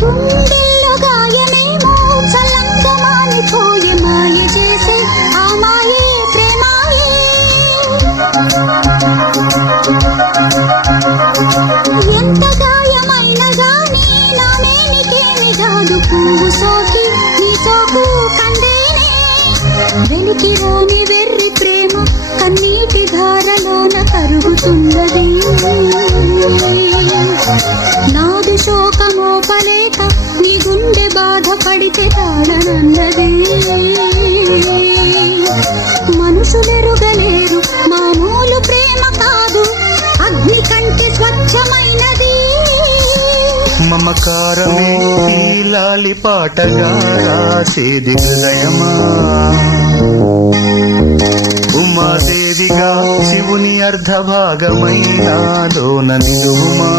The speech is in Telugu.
గుండెల్లో గాయమేమో చల్లంగా మానిపోయే మాయ చేసే ఆ మాయే ప్రేమాయే. ఎంత గాయమైన గానీ నానేనికేమి కాదు పువ్వు సోకి నీ సోకు కందేనే. వెలికి రాని వెర్రి ప్రేమ కన్నీటి ధారలోన కరుగుతున్నది. నాదు శోకమోపలేక నీ గుండె బాధపడితే తాళనన్నది. మనుషులెరుగలేరు మామూలు ప్రేమ కాదు అగ్ని కంటే స్వచ్ఛమైనది. మమకారమే ఈ లాలి పాటగా రాసేది హృదయమా. ఉమాదేవిగా శివుని అర్ధభాగమైన లోన నిలువుమా.